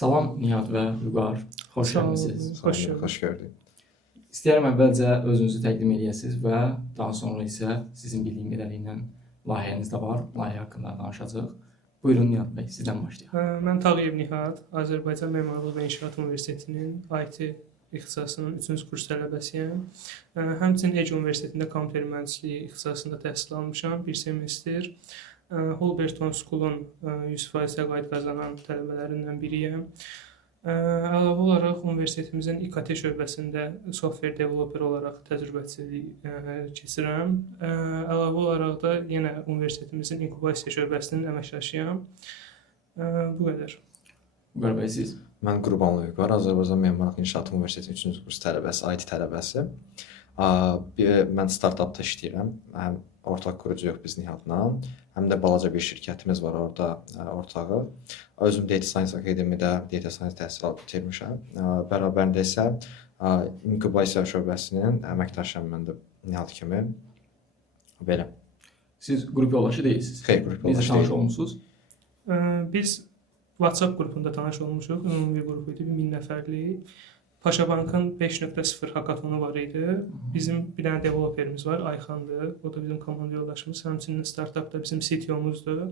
Salam Nihat və Vüqar, xoş Sağ olun, gəlmisiniz. xoş gördük. Xoş gördük. İstəyirəm əvvəlcə özünüzü təqdim edəsiniz və daha sonra isə sizin bildiyim qədərilə layihəniz də var, layihə haqqında danışacağıq. Buyurun Nihat bəy, sizdən başlayaq. Mən Tağıyev Nihat, Azərbaycan Memarlıq və İnşaat Universitetinin IT ixtisasının 3-cü kurs tələbəsiyəm. Həmçinin Ege Universitetində kompüter mühəndisliyi ixtisasında təhsil almışam, bir semestr. Holberton School-un 100% təqaüd qazanan tələbələrindən biriyəm. Əlavə olaraq universitetimizin İKT şöbəsində software developer olaraq təcrübəçilik keçirəm. Əlavə olaraq da yenə universitetimizin inkubasiya şöbəsinin əməkdaşıyam. Bu qədər. Vüqar bəy, siz? Mən Qurbanlı Vüqar, Azərbaycan Memarlıq İnşaat Universitetinin 3-cü kurs tələbəsi, IT tələbəsi. Mən startapda işləyirəm. Həm ortaq qurucuyuq biz Nihatla, həm də balaca bir şirkətimiz var orada ortağı. Özüm Data Science Akademiyada Data Science təhsil alıb bitirmişəm. Bərabərində isə inkubasiya şöbəsinin əməkdaşıyam mən də Nihat kimi. Belə. Siz qrup yoldaşı deyilsiniz. Xeyr, qrup Necə yoldaşı tanış deyil. olmusunuz? Biz WhatsApp qrupunda tanış olmuşuq. Ümumi qrup idi, 1000 nəfərlik. Paşabankın 5.0 hakatonu var idi. Bizim bir dənə developerimiz var, Ayxandır. O da bizim komanda yoldaşımız. Həmçinin startapda bizim CTO-muzdur.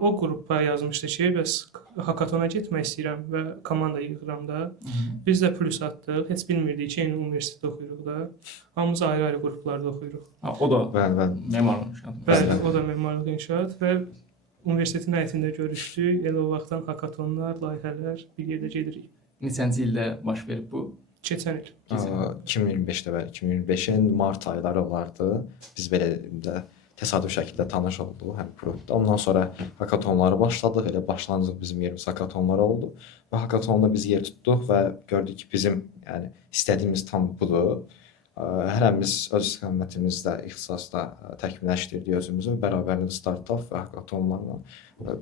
O qrupa yazmışdı ki, bəs hakatona getmək istəyirəm və komanda yığıram da. Biz də plus atdıq. Heç bilmirdik ki, eyni universitetdə oxuyuruq da. Hamımız ayrı-ayrı qruplarda oxuyuruq. O da Bəli. memarlıq inşaat. Bəli, o da memarlıq inşaat və universitetin həyətində görüşdük. Elə o vaxtdan hakatonlar, layihələr bir yerdə gedirik. Neçənci ildə baş verib bu? Keçən il. 2025-də bəli, 2025-in mart ayları olardı. Biz belə də təsadüf şəkildə tanış olduq həm qrupda. Ondan sonra hakatonlara başladıq. Elə başlanğıc bizim yerimiz hakatonlar oldu. Və hakatonda biz yer tutduq və gördük ki, bizim yəni istədiyimiz tam budur. Hərəmiz öz istiqamətimizdə, ixtisasda təkmilləşdirdik özümüzü və bərabərində startap və hakatonlarla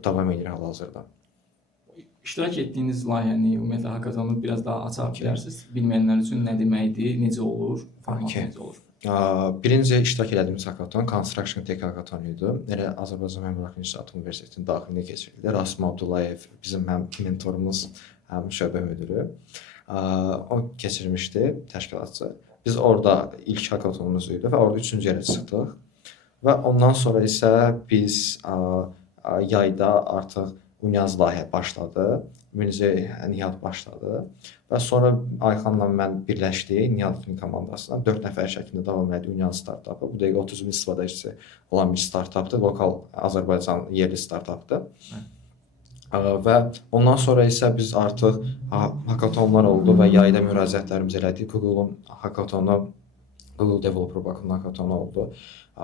davam edir hal-hazırda. İştirak etdiyiniz layihəni, ümumiyyətlə hakatonu biraz daha açar bilərsiniz. Bilməyənlər üçün nə deməkdir, necə olur, formatı necə olur? Birinci iştirak etdiyimiz hakaton Construction Tech hakatonu idi. Elə Azərbaycan Memarlıq İnşaat Universitetinin daxilində keçirildi. Rasim Abdullayev bizim həm mentorumuz, həm şöbə müdürü. O keçirmişdi, təşkilatçı. Biz orada ilk hakatonumuz idi və orada 3-cü yerə çıxdıq. Və ondan sonra isə biz yayda artıq Unyaz layihə başladı. Birinci Nihat başladı. Və sonra Ayxanla mən birləşdik Nihatın komandasına. 4 nəfər şəklində davam edir Unyaz startapı. Bu dəqiqə 30 min istifadəçisi olan bir startapdır. Lokal Azərbaycan yerli startapdır. Və ondan sonra isə biz artıq hakatonlar oldu və yayda müraciətlərimiz elədik. Google-un hakatonu, Google Developer Bakının hakatonu oldu.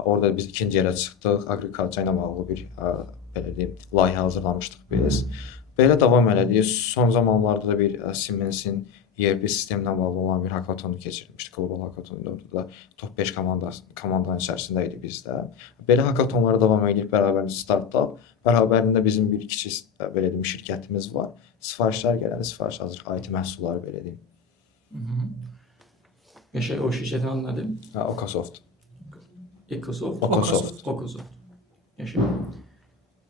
Orada biz ikinci yerə çıxdıq. Agriculture ilə bağlı bir belə deyim, layihə hazırlamışdıq biz. Belə davam elədik. Son zamanlarda da bir Siemens-in ERP sisteminə bağlı olan bir hakatonu keçirilmişdi. Global hakatonu orada top 5 komandanın içərisində idi bizdə. Belə hakatonlara davam edib bərabərində startap, bərabərində bizim bir kiçik belə deyim şirkətimiz var. Sifarişlər gələndə sifariş hazır IT məhsulları belə deyim. O şirkətin adı nədir? Okasoft. Okasoft. Yaşa.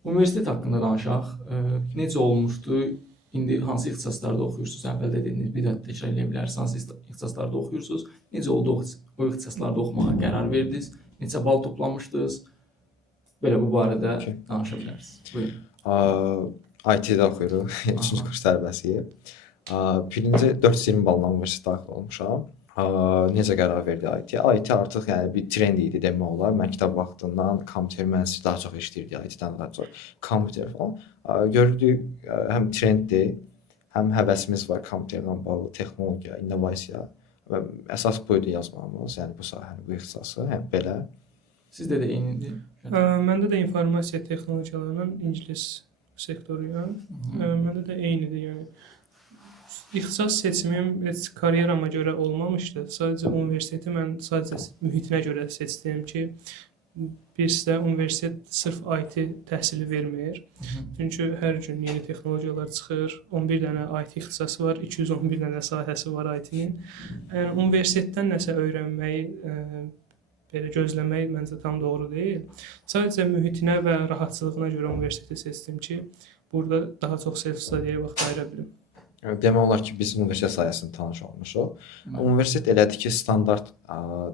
Universitet haqqında danışaq. Necə olmuşdu? İndi hansı ixtisaslarda oxuyursunuz? Əvvəldə dediniz, bir də təkrar edə bilərsiniz. Hansı ixtisaslarda oxuyursunuz? Necə oldu o ixtisaslarda oxumağa qərar verdiniz? Neçə bal toplamışdınız? Belə bu barədə danışa bilərsiniz. Buyurun. IT-də oxuyuruq. 3-cü kurs tələbəsiyəm. Birinci 420 balla universitetə daxil olmuşam. Necə qərar verdi IT? IT artıq yəni bir trend idi demək olar. Mən kitab vaxtından kompüter mühəndisliyi daha çox işləyirdi IT-dən daha çox. Kompüter falan. Gördük həm trenddir, həm həvəsimiz var kompüterlə bağlı texnologiya, innovasiya və əsas bu idi yazmamız, yəni bu sahənin bu ixtisası, həm belə. Sizdə də eynidir? Məndə də informasiya texnologiyalarının ingilis sektoruyam. Məndə də eynidir, yəni. İxtisas seçimim heç karyerama görə olmamışdı. Sadəcə universiteti mən sadəcə mühitinə görə seçdim ki, bizdə universitet sırf IT təhsili vermir. Çünki hər gün yeni texnologiyalar çıxır. 11 dənə IT ixtisası var, 211 dənə sahəsi var IT-nin. Universitetdən nəsə öyrənməyi, belə gözləmək məncə tam doğru deyil. Sadəcə mühitinə və rahatçılığına görə universiteti seçdim ki, burada daha çox self-study-yə vaxt ayıra bilim. Demək olar ki, biz universitet sayəsində tanış olmuşuq. Universitet elədir ki, standart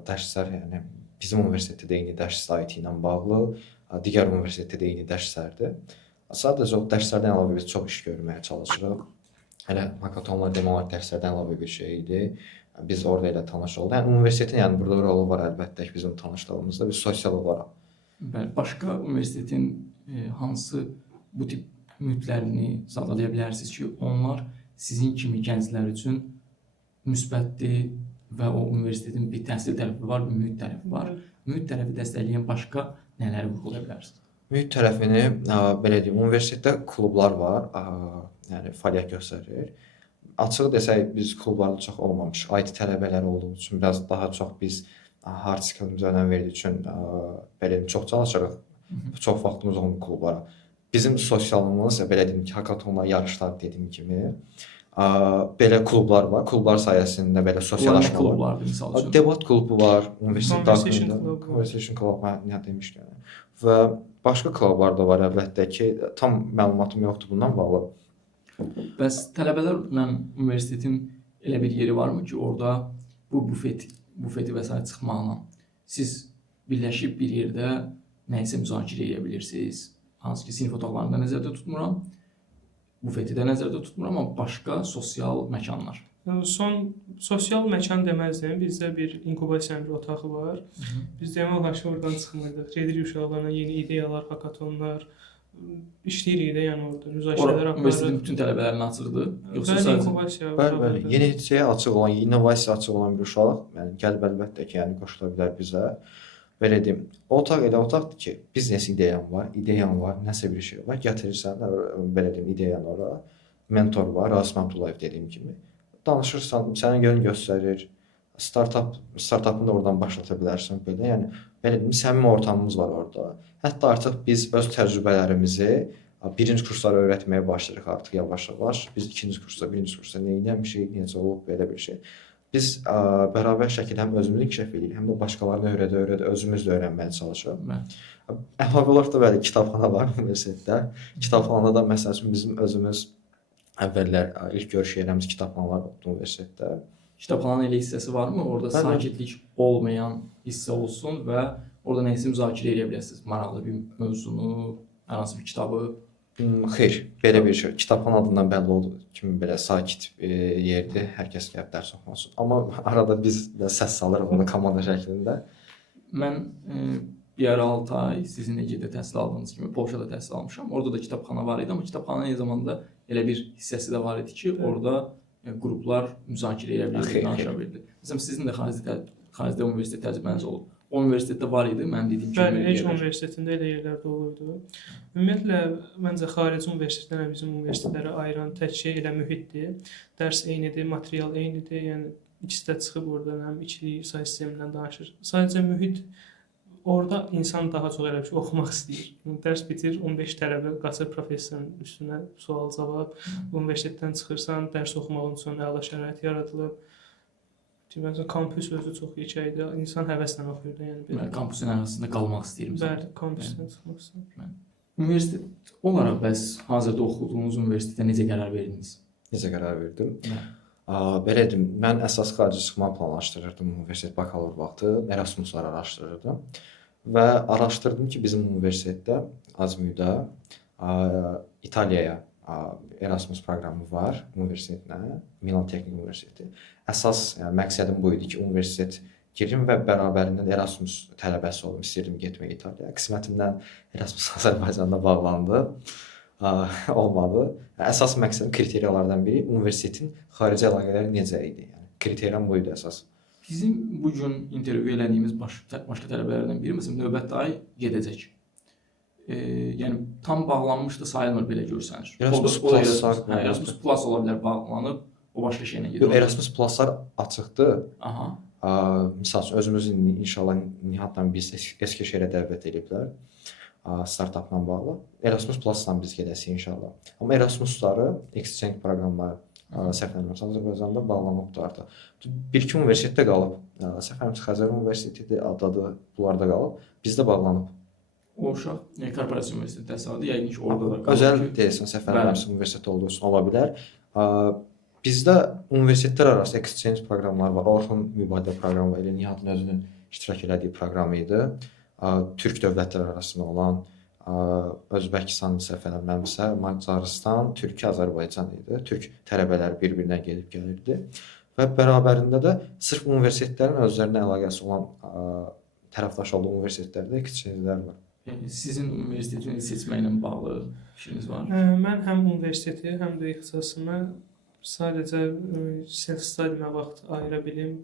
dərslər, yəni bizim universitetdə eyni dərs saiti ilə bağlı, digər universitetdə eyni dərslərdir. Sadəcə o dərslərdən əlavə biz çox iş görməyə çalışırıq. Hələ hakatonlar demək olar dərslərdən əlavə bir şey idi. Biz orada elə tanış olduq. Yəni universitetin burada rolu var əlbəttə ki, bizim tanışlığımızda biz sosial olaraq. Bəli, başqa universitetin hansı bu tip mühitlərini sadalaya bilərsiniz ki, onlar sizin kimi gənclər üçün müsbətdir və o universitetin bir təhsil tərəfi var, bir mühit tərəfi var. Mühit tərəfi dəstəkləyən başqa nələri vurğulaya bilərsiniz? Mühit tərəfini belə deyim, universitetdə klublar var, yəni fəaliyyət göstərir. Açıq desək biz klublarda çox olmamış, IT tələbələri olduğu üçün biraz daha çox biz hard skill'imizə önəm verdiyi üçün belə deyim, çox çalışırıq. Çox vaxtımız olmur klublara. Bizim sosialımız belə deyim ki, hakatonlar, yarışlar dediyim kimi belə klublar var. Klublar sayəsində belə sosiallaşma var. Klublardır misal üçün. Debat klubu var, universitet Conversation daxilində. club. Conversation club nə demişdim. Və başqa klublar da var əlbəttə ki, tam məlumatım yoxdur bundan bağlı. Bəs tələbələrlə universitetin elə bir yeri varmı ki, orada bu bufeti və s. çıxmaqla siz birləşib bir yerdə nəyisə müzakirə edə bilirsiniz? Hansı ki, sinif otaqlarında nəzərdə tutmuram, bufeti də nəzərdə tutmuram, amma başqa sosial məkanlar. Son sosial məkan deməzdim. Bizdə bir inkubasiya bir otağı var. Biz demək olar ki, oradan çıxmırdıq. Gedirik uşaqlarla yeni ideyalar, hakatonlar işləyirik də, yəni orada müzakirələr Universitetin bütün tələbələrinə açıqdır? Yoxsa Bəli, sadəcə? inkubasiya. Bəli, yeni şeyə açıq olan, innovasiyaya açıq olan bir uşaq, yəni gəlib əlbəttə ki, yəni qoşula bilər bizə. Belə deyim, otaq elə otaqdır ki, biznes ideyan var, nəsə bir şey var, gətirirsən, belə deyim, ideyanı ora, mentor var, Rasim Abdullayev dediyim kimi. Danışırsan, sənə yön göstərir, startapını da oradan başlata bilərsən, belə, yəni, belə deyim, səmimi ortamımız var orada. Hətta artıq biz öz təcrübələrimizi birinci kurslara öyrətməyə başlayırıq artıq yavaş-yavaş. Biz ikinci kursda, birinci kursda nə etmişik, necə olub, belə bir şey. Biz bərabər şəkildə həm özümüzü inkişaf edirik, həm də başqalarına öyrədə-öyrədə özümüz də öyrənməyə çalışırıq. Əlavə olaraq da belə kitabxana var universitetdə. Kitabxanada da məsəl üçün bizim özümüz əvvəllər ilk görüş yerimiz kitabxanalar oldu universitetdə. Kitabxananın elə hissəsi varmı? Orada sakitlik olmayan hissə olsun və orada nəyisə müzakirə edə biləsiniz. Maraqlı bir mövzunu, hər hansı bir kitabı. Xeyr, belə bir şey. Kitabxana adından bəlli olduğu kimi belə sakit yerdir. Hər kəs gəlib dərs oxusun. Amma arada biz səs salırıq onu komanda şəklində. Mən bir ara 6 ay sizin necə də təhsil aldığınız kimi Polşada təhsil almışam. Orada da kitabxana var idi, amma kitabxananın eyni zamanda elə bir hissəsi də var idi ki, orada qruplar müzakirə edə bilirdi, danışa bilirdi. Məsələn, sizin də xaricdə universitet təcrübəniz olub. O universitetdə var idi, mən dediyim kimi. Bəli, Ec universitetində elə yerlərdə olurdu. Ümumiyyətlə, məncə xarici universitetlərlə bizim universitetləri ayıran tək şey elə mühitdir. Dərs eynidir, material eynidir. Yəni ikisi də çıxıb oradan həm ikili say sistemindən danışır. Sadəcə mühit orada insan daha çox elə bir şey oxumaq istəyir. Dərs bitir, 15 tələbə qaçır professorun üstünə sual-cavab. Universitetdən çıxırsan, dərs oxumaq üçün əla şərait yaradılıb. Deməli, kampüs özü çox yekə idi. İnsan həvəslə oxuyurdu, yəni belə. Kampüsün arasında qalmaq istəyirəm. Bəli, kampüsdən çıxmaq istəyirəm. Universitet olaraq bəs hazırda oxuduğunuz universitetə necə qərar verdiniz? Necə qərar verdim? Belə deyim, mən əsas xarici çıxmağı planlaşdırırdım universitet bakalor vaxtı, Erasmuslar araşdırırdım və araşdırdım ki, bizim universitetdə Azmiuda İtaliyaya Erasmus proqramı var universitetinə, Milan Texnik Universiteti. Əsas yəni, məqsədim bu idi ki, universitet girim və bərabərində Erasmus tələbəsi olum, istəyirdim getmək İtaliyaya. Qismətimdən Erasmus Azərbaycanda bağlandı, olmadı. Əsas məqsədim kriteriyalardan biri universitetin xarici əlaqələri necə idi. Yəni, kriteriyam bu idi əsas. Bizim bu gün intervyu elədiyimiz başqa tələbələrdən biri, məsələn, növbəti ay gedəcək. Yəni tam bağlanmış da sayılmır belə görsənir. Erasmus Plus ola bilər bağlanıb, o başqa şeylə gedir. Erasmus Pluslar açıqdır. Aha. Misal üçün özümüz inşallah Nihatla biz Eskişehirə dəvət ediblər. Startupla bağlı. Erasmus Plus-la biz gedəsik inşallah. Amma Erasmusları exchange proqramları səfərimiz Azərbaycanda bağlanıbdır artıq. Bir-iki universitetdə qalıb. Səfərimiz Xəzər Universitetidir, Adadır, bunlarda qalıb. Bizdə bağlanıb. O uşaq korporasiya universitetində təhsil aldı. Yəqin ki, orada da qaldı Özəl ki, deyilsən, Səfər Bəli. müəllim universiteti olduğu üçün ola bilər. Bizdə universitetlər arası exchange proqramları var. Orxun mübadilə proqramı var. Elə Nihatın özünün iştirak elədiyi proqram idi. Türk dövlətləri arasında olan Özbəkistan, Səfər müəllimsə, Macarıstan, Türkiyə, Azərbaycan idi. Türk tələbələr bir-birinə gedib gəlirdi. Və bərabərində də sırf universitetlərin özlərinə əlaqəsi olan tərəfdaş olduğu universitetlərdə exchange-lər var. Sizin universitetini seçməklə bağlı işiniz var. Mən həm universiteti, həm də ixtisasımı sadəcə self-study-mə vaxt ayıra bilim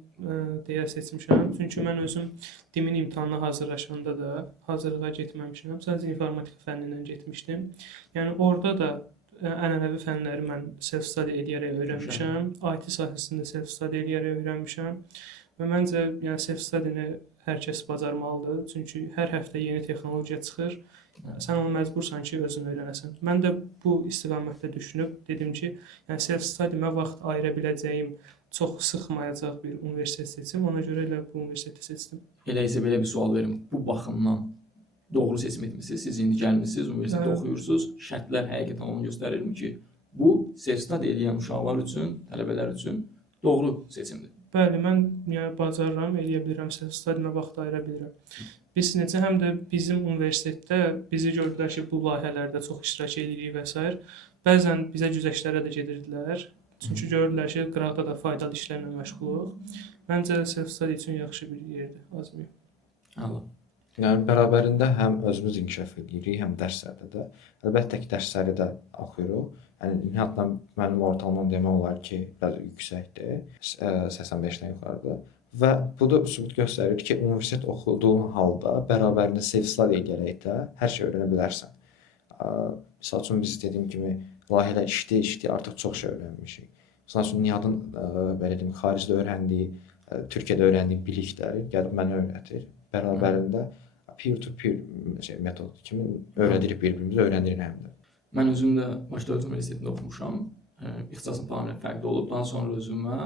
deyə seçmişəm. Çünki mən özüm DİM-in imtahanına hazırlaşanda da hazırlığa getməmişəm. Sadəcə informatika fənnindən getmişdim. Yəni orada da ənənəvi fənləri mən self-study edərək öyrənmişəm. IT sahəsində self-study edərək öyrənmişəm. Və məncə yəni self-study-ni hər kəs bacarmalıdır. Çünki hər həftə yeni texnologiya çıxır. Sən onu məcbursan ki, özün öyrənəsən. Mən də bu istiqamətdə düşünüb dedim ki, yəni self-study-mə vaxt ayıra biləcəyim, çox sıxmayacaq bir universitet seçim. Ona görə elə bu universiteti seçdim. Elə isə belə bir sual verim. Bu baxımdan doğru seçim etmisiniz? Siz indi gəlmisiniz, universitetdə oxuyursunuz. Şərtlər həqiqətən onu göstərirmi ki, bu self-study edən uşaqlar üçün, tələbələr üçün doğru seçimdir? Bəli, mən yəni bacarıram, eləyə bilirəm, self-study-mə vaxt ayıra bilirəm. Biz necə həm də bizim universitetdə bizi gördülər ki, bu layihələrdə çox iştirak edirik və s. Bəzən bizə güzəştlərə də gedirdilər. Çünki görürlər ki, qıraqda da faydalı işlərlə məşğuluq. Məncə self-study üçün yaxşı bir yerdir, Azmi. Anladım. Yəni bərabərində həm özümüz inkişaf edirik, həm dərslərdə də. Əlbəttə ki, dərsləri də oxuyuruq. Yəni Nihatla mənim ortalamam demək olar ki, biraz yüksəkdir. 85-dən yuxarıdır. Və bu da sübut göstərir ki, universitet oxuduğun halda bərabərində self-study edərək də hər şey öyrənə bilərsən. Məsəl üçün biz dediyim kimi layihələr işləyir, artıq çox şey öyrənmişik. Məsəl üçün Nihatın belə deyim, xaricdə öyrəndiyi, Türkiyədə öyrəndiyi bilikləri gəlib mənə öyrətir. Bərabərində peer-to-peer metod kimi öyrədirik bir-birimizi, öyrənirik həm də. Mən özüm də Bakı Universitetində oxumuşam. İxtisasım tamamilə fərqli olub. Daha sonra özümə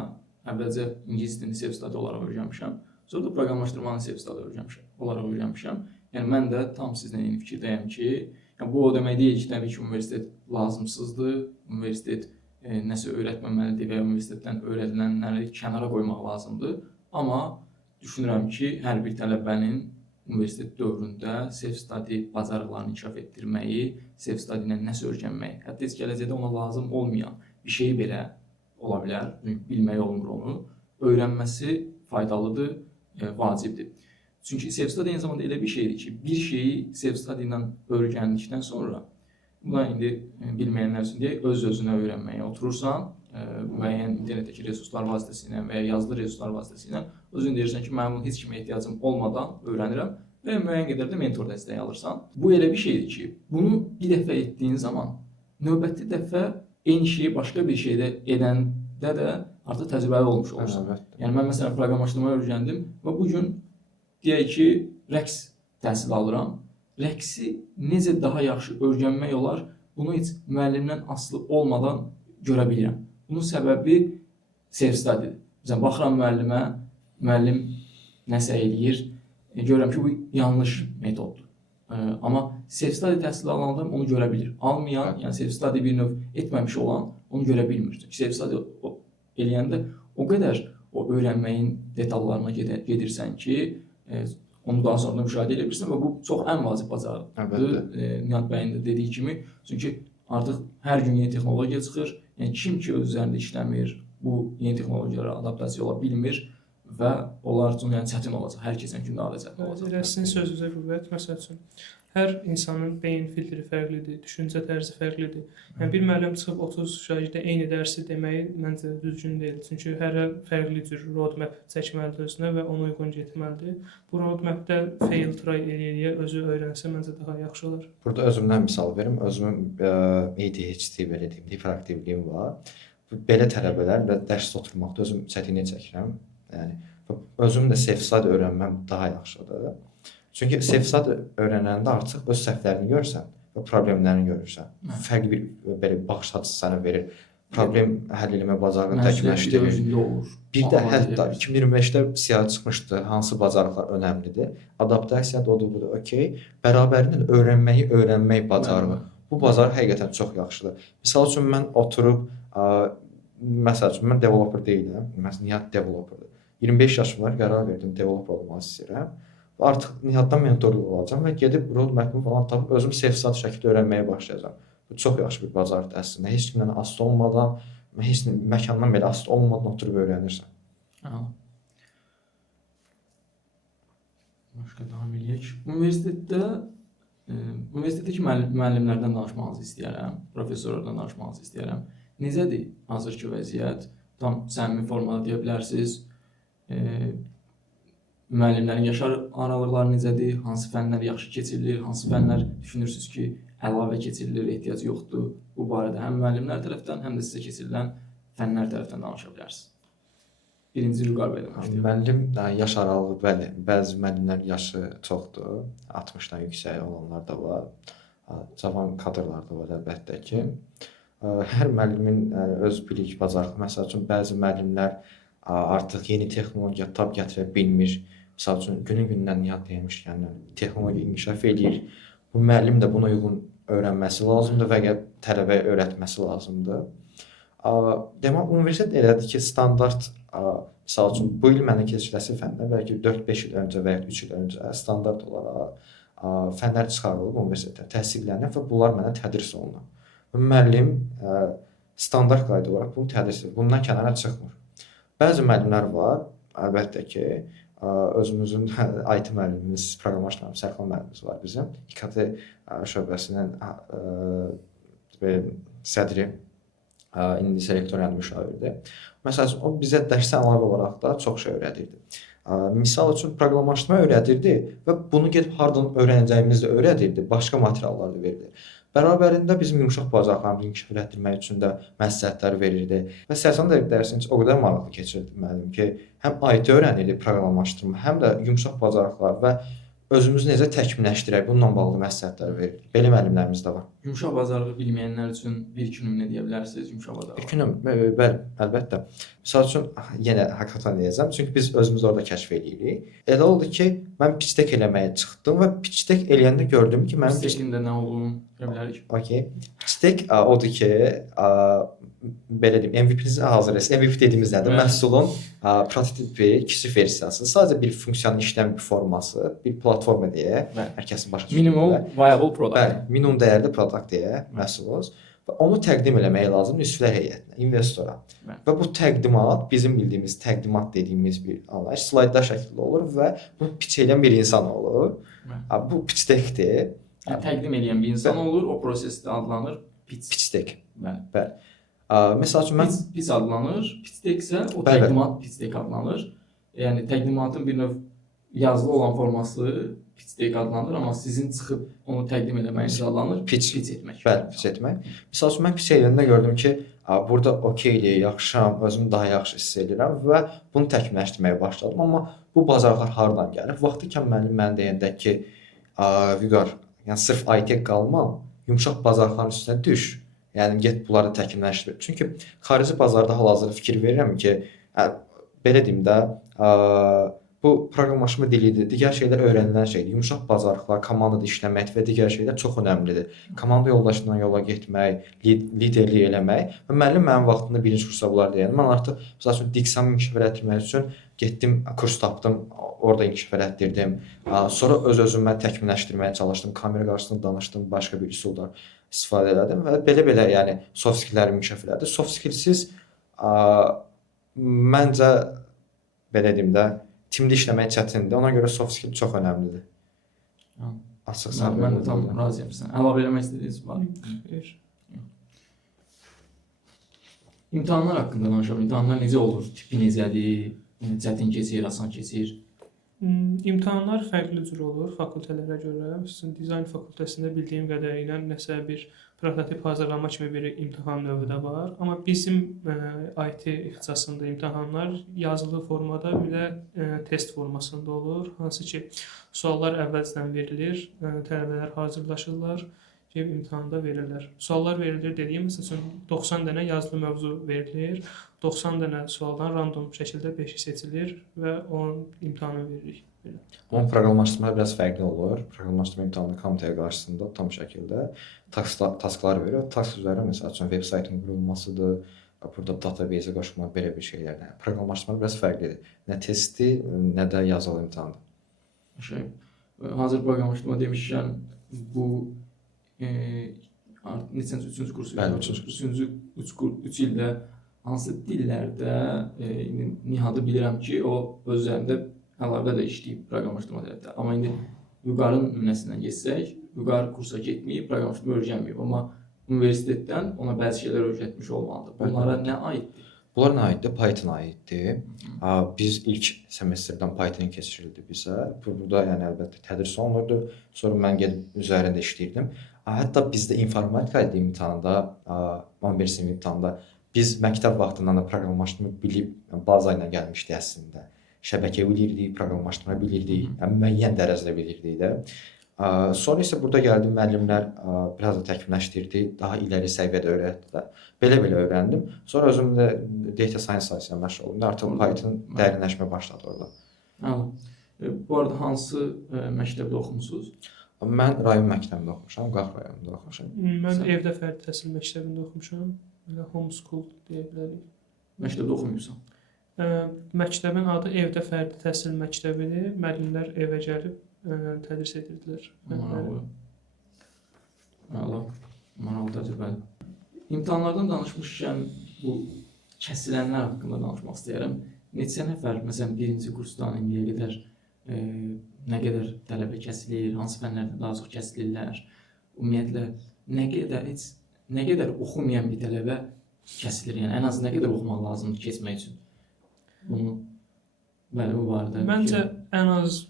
əvvəlcə ingilis dilini self-study olaraq öyrənmişəm. Sonra da proqramlaşdırmanı self-study olaraq öyrənmişəm. Yəni mən də tam sizlə eyni fikirdəyəm ki, yəni bu o demək deyil ki, təbii ki, universitet lazımsızdır. Universitet nəsə öyrətməməlidir və ya universitetdən öyrədilənləri kənara qoymaq lazımdır. Amma düşünürəm ki, hər bir tələbənin universitet dövründə self-study bacarıqlarını inkişaf etdirməyi, self-study ilə nəsə öyrənməyi, hətta heç gələcəkdə ona lazım olmayan bir şey belə ola bilər, çünki bilmək olmur onu, öyrənməsi faydalıdır, vacibdir. Çünki self-study eyni zamanda elə bir şeydir ki, bir şeyi self-study ilə öyrəndikdən sonra, buna indi bilməyənlər üçün deyək, öz-özünə öyrənməyə oturursan, müəyyən internetdəki resurslar vasitəsilə və ya yazılı resurslar vasitəsilə özün deyirsən ki, mənim heç kimə ehtiyacım olmadan öyrənirəm və müəyyən qədər də mentor dəstəyi alırsan. Bu elə bir şeydir ki, bunu bir dəfə etdiyin zaman növbəti dəfə eyni şeyi başqa bir şeydə edəndə də artıq təcrübəli olmuş olursan. Yəni mən məsələn proqramlaşdırma öyrəndim və bu gün deyək ki, rəqs təhsili alıram. Rəqsi necə daha yaxşı öyrənmək olar, bunu heç müəllimdən asılı olmadan görə bilirəm. Bunun səbəbi self-studydir. Məsələn, baxıram müəllimə, müəllim nəsə eləyir, görürəm ki, bu yanlış metoddur. Amma self-study təhsili alan adam onu görə bilir. Almayan, yəni self-study bir növ etməmiş olan onu görə bilmir. Çünki self-study eləyəndə o qədər o öyrənməyin detallarına gedirsən ki, onu daha sonra müşahidə edə bilirsən və bu çox ən vacib bacarıqdır. Nihat bəyin də dediyi kimi, çünki artıq hər gün yeni texnologiya çıxır. Yəni kim ki öz üzərində işləmir, bu yeni texnologiyalara adaptasiya ola bilmir və onlar üçün yəni çətin olacaq. Hər kəsin üçün daha da çətin olacaq. Elə sizin sözünüzə qüvvət, məsəl üçün hər insanın beyin filtri fərqlidir, düşüncə tərzi fərqlidir. Yəni bir müəllim çıxıb 30 şagirdə eyni dərsi deməyi məncə düzgün deyil. Çünki hərə fərqli cür roadmap çəkməlidir özünə və ona uyğun getməlidir. Bu roadmapdə fail try eləyə özü öyrənsə məncə daha yaxşı olar. Burada özümdən misal verim. Özümün ADHD belə deyim, hiperaktivliyim var. Belə tələbələrlə dərs oturmaqda özüm çətinlik çəkirəm. Yəni özüm də self-study öyrənməm daha yaxşıdır. Çünki self-study öyrənəndə artıq öz səhvlərini görürsən və problemlərini görürsən. Fərqli bir belə baxış açısı sənə verir. problem həll etmə bacarığını Məsuliyyət bir də təkmilləşdirir. özündə olur. Bir də Amma hətta deyə bilirsən. 2025-də siyahı çıxmışdı, hansı bacarıqlar önəmlidir. Adaptasiya da odur, budur, okey. Bərabərindən öyrənməyi öyrənmək bacarığı. Bu bacarıq həqiqətən çox yaxşıdır. Məsəl üçün mən oturub, məsəl üçün mən developer deyiləm. Məsələn, Nihat developerdir. 25 yaşım var, qərar verdim developer olmaq istəyirəm. Və artıq Nihatdan mentorluq alacağam və gedib roadmap-ımı falan tapıb özüm self-stat şəkildə öyrənməyə başlayacağam. Bu çox yaxşı bir bacarıqdır əslində. Heç kimdən asılı olmadan, heç məkandan belə asılı olmadan oturub öyrənirsən. Hə. Başqa davam eləyək. Universitetdəki müəllimlərdən danışmağınızı istəyərəm, professorlardan danışmağınızı istəyərəm. Necədir hazırki vəziyyət? Tam səmimi formada deyə bilərsiniz. Müəllimlərin yaş aralıqları necədir? Hansı fənlər yaxşı keçirilir? Hansı fənlər düşünürsüz ki, əlavə keçirilir, ehtiyac yoxdur? Bu barədə həm müəllimlər tərəfdən, həm də sizə keçirilən fənlər tərəfdən danışa bilərsiniz. Birinci Vüqar bəydən başlayaq. Müəllim yaş aralığı, bəli, bəzi müəllimlər yaşı çoxdur. 60-dan yüksək olanlar da var. Cavan kadrlar da var əlbəttə ki. Hər müəllimin öz bilik bacarığı. Məsəl üçün bəzi müəllimlər artıq yeni texnologiya tab gətirə bilmir. Məsəl üçün günü-gündən Nihat demişkən texnologiya inkişaf eləyir. Bu müəllim də buna uyğun öyrənməsi lazımdır və tələbəyə öyrətməsi lazımdır. Demək, universitet elədir ki, standart, misal üçün, bu il mənə keçiləsi fəndə, bəlkə 4-5 il öncə və ya 3 il öncə standart olaraq fənlər çıxarılıb universitetdə, təhsillənir və bunlar mənə tədris olunur. Və müəllim standart qayda olaraq bunu tədris edir, bundan kənara çıxmır. Bəzi müəllimlər var, əlbəttə ki, özümüzün IT müəllimimiz, proqramlaşdırma Sərxan müəllimimiz var bizim, İKT şöbəsinin sədri, indi isə rektorial müşavirdir. Məsələn, o bizə dərsə əlavə olaraq da çox şey öyrədirdi. Misal üçün, proqramlaşdırma öyrədirdi və bunu gedib hardan öyrənəcəyimizi də öyrədirdi, başqa materiallar da verirdi. Bərabərində bizim yumşaq bacarıqlarımızı inkişaf etdirmək üçün də məsləhətlər verirdi. Və Sərxan dərsini o qədər maraqlı keçirdi müəllim ki, həm IT öyrənirdi, proqramlaşdırma, həm də yumşaq bacarıqlar və özümüzü necə təkmilləşdirək, bununla bağlı məsləhətlər verir. Belə müəllimlərimiz də var. Yumşaq bacarığı bilməyənlər üçün bir nümunə deyə bilərsiniz yumşaq bacarığı? Bir nümunə, bəli, əlbəttə. Məsəl üçün, yenə həqiqətən deyəcəm, çünki biz özümüz orada kəşf edirik. Elə oldu ki, mən pitch-deck eləməyə çıxdım və pitch-deck eləyəndə gördüm ki, mənim pitch-deckində nə olduğunu görə bilərik. Okay. Pitch-deck odur ki, belə deyim, MVP-nizi hazırlayırsınız. MVP dediyimiz nədir? Məhsulun prototipi, kiçik versiyası, sadəcə bir funksiyanın işləm bir forması, bir platforma deyə, hər kəsin başa düşdüyü. Minimum viable product. Bəli, minimum dəyərli product deyə məhsulunuz və onu təqdim eləmək lazımdır üzvlər heyətinə, investora. Və bu təqdimat bizim bildiyimiz təqdimat dediyimiz bir anlayış slaydlar şəklində olur və bunu pitch edən bir insan olur. Bu pitch deckdir. Yəni, təqdim edən bir insan olur, o prosesdə adlanır pitch deck. Bəli. Məsəl üçün mən pitch adlanır, pitch deck isə o təqdimat pitch deck adlanır. Yəni təqdimatın bir növ yazılı olan forması pitch deck adlanır, amma sizin çıxıb onu təqdim eləməyiniz adlanır pitch etmək. Bəli, pitch etmək. Məsəl üçün mən pitch edəndə gördüm ki, burada okeydir, yaxşıyam, özümü daha yaxşı hiss edirəm və bunu təkmilləşdirməyə başladım. Amma bu bacarıqlar hardan gəlir? Vaxtı ikən müəllim mənə deyəndə ki, Vüqar, yəni sırf IT qalma, yumşaq bacarıqların üstünə düş. Yəni get bunları təkmilləşdir. Çünki xarici bazarda hal-hazırda fikir verirəm ki, belə deyim də, bu proqramlaşma dilidir, digər şeylər öyrənilən şeydir. Yumşaq bacarıqlar, komandada işləmək və digər şeylər çox önəmlidir. Komanda yoldaşla yola getmək, liderlik eləmək və müəllim mənim vaxtımda birinci kursda bunlar deyəndə, mən artıq məsəl üçün diksiyamı inkişaf etdirmək üçün getdim, kurs tapdım, orada inkişaf etdirdim. Sonra öz-özümə təkmilləşdirməyə çalışdım, kamera qarşısında danışdım, başqa bir üsullar istifadə elədim və belə-belə yəni soft skilllərimi inkişaf elədim. Soft skillsiz məncə belə deyim də timdə işləmək çətindir. Ona görə soft skill çox önəmlidir. Açıq səbəb. Mən də tam razıyam sizə. Əlavə eləmək istədiyiniz var? Xeyr. İmtahanlar haqqında danışaq. İmtahanlar necə olur? Tipi necədir? Çətin keçir, asan keçir? İmtahanlar fərqli cür olur fakültələrə görə. Sizin dizayn fakültəsində bildiyim qədərilə nəsə bir prototip hazırlama kimi bir imtahan növü də var. Amma bizim IT ixtisasında imtahanlar yazılı formada, bir də test formasında olur. Hansı ki, suallar əvvəlcədən verilir, tələbələr hazırlaşırlar. imtahanda verirlər. Suallar verilir dediyim, məsələn 90 dənə yazılı mövzu verilir. 90 dənə sualdan random şəkildə 5-i seçilir və onun imtahanını veririk. Belə. Amma proqramlaşdırma biraz fərqli olur. Proqramlaşdırma imtahanı komitəyə qarşısında tam şəkildə tasklar verir. Task üzrə məsəl üçün veb saytının qurulmasıdır, burada database-ə qoşmaq belə bir şeylərdir. Proqramlaşdırma biraz fərqlidir. Nə testi, nə də yazılı imtahandır. Hazır proqramlaşdırma demişkən bu neçənci 3-cü kursu? Bəli, 3-cü. 3 ildə hansı dillərdə Nihadı bilirəm ki, o öz üzərində əlavə də işləyib proqramlaşdırma tərəfdə. Amma indi vüqarın nümunəsindən geçsək, vüqar kursa getməyib, proqramlaşdırma öyrənməyib, amma universitetdən ona bəzi şeylər öyrətmiş olmalıdır. Bunlara nə aiddir? Bunlar nə aiddir? Python aiddir. Biz ilk semestrdən Python keçirildi bizə. Burada yəni əlbəttə tədris olunurdu. Sonra mən gedib üzərində işləyirdim. Hətta bizdə informatika imtahanında, 11 sinif imtahanında biz məktəb vaxtından da proqramlaşdırma bilib baza ilə gəlmişdik əslində. Şəbəkə bilirdik, proqramlaşdırma bilirdik, yəni müəyyən dərəcədə bilirdik də. Sonra isə burada gəldi müəllimlər biraz da təkmilləşdirdi, daha iləri səviyyədə öyrətdilər. Belə öyrəndim. Sonra özüm də data science sahəsində məşğul oldum. Artıq Python dərinləşmə başladı orada. Bu arada hansı məktəbdə oxumusunuz? Mən rayon məktəbində oxumuşam, Qax rayonunda oxumuşam. Mən evdə fərdi təhsil məktəbində oxumuşam. Elə homeschool deyə bilərik. Məktəbdə oxumursan? Məktəbin adı evdə fərdi təhsil məktəbidir. Müəllimlər evə gəlib tədris edirdilər. Maraqlı təcrübədir. İmtahanlardan danışmışkən bu kəsilənlər haqqında danışmaq istəyirəm. Neçə nəfər, məsələn, birinci kursdan indiyə qədər nə qədər tələbə kəsilir, hansı fənlərdə daha çox kəsilirlər? Ümumiyyətlə, nə qədər oxumayan bir tələbə kəsilir? Yəni, ən az nə qədər oxumaq lazımdır keçmək üçün? Bunu, bəli, bu barədə. Məncə, ən az,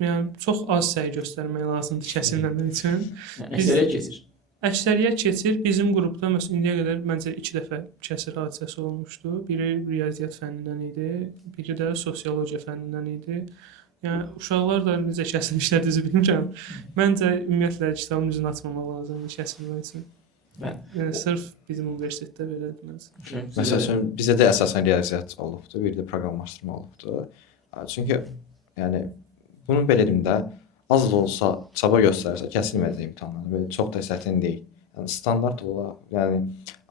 yəni, çox az səy göstərmək lazımdır kəsilməmək üçün. Əksəriyyət keçir. Əksəriyyət keçir. Bizim qrupda, məsələn, indiyə qədər məncə 2 dəfə kəsir hadisəsi olmuşdu. Biri riyaziyyat fənnindən idi, biri də sosiologiya fənnindən idi. Yəni, uşaqlar da necə kəsilmişlər, düzü bilmirəm. Məncə, ümumiyyətlə, kitabın üzünü açmamaq lazımdır kəsilmək üçün. Yəni, sırf bizim universitetdə belədir məncə. Məsələn, bizə də əsasən riyaziyyat olubdu, bir də proqramlaşdırma olubdu. Çünki, yəni, bunun belə deyim də, az da olsa çaba göstərsə kəsilməyəcək imtahanlar. Belə çox da çətin deyil. Yəni standart ola, yəni